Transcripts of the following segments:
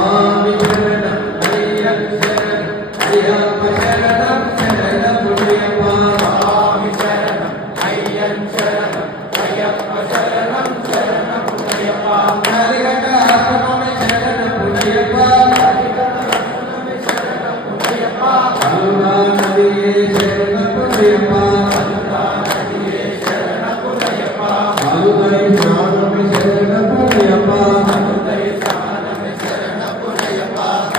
Amen.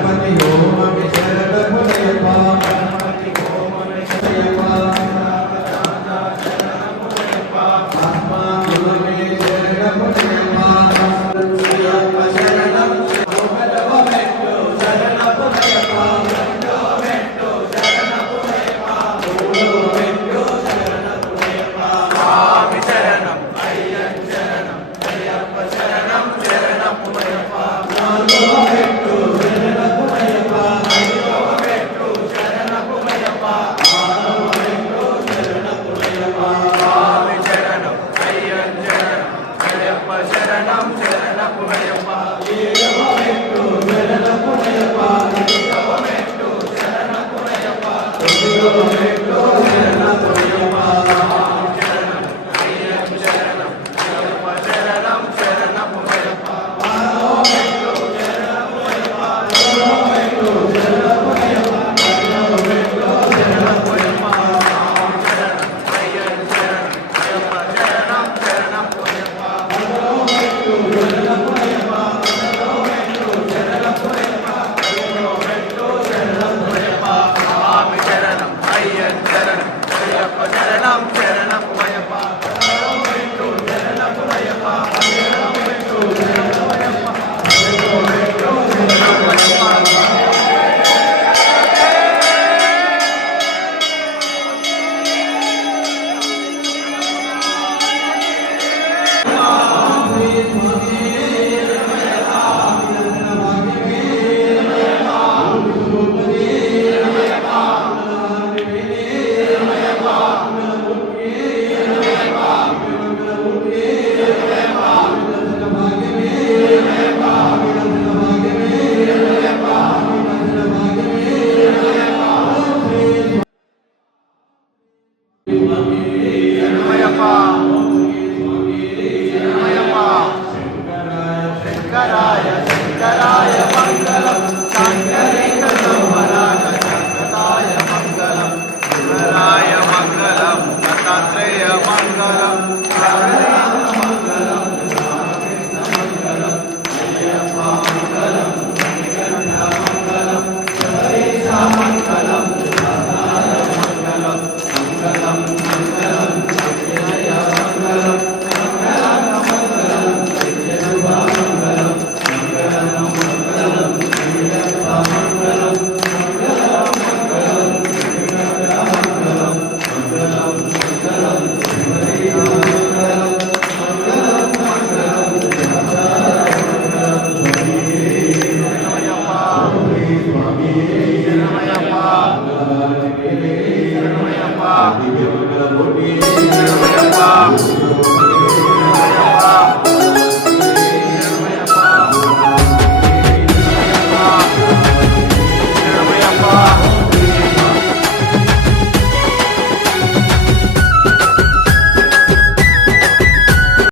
Japanese.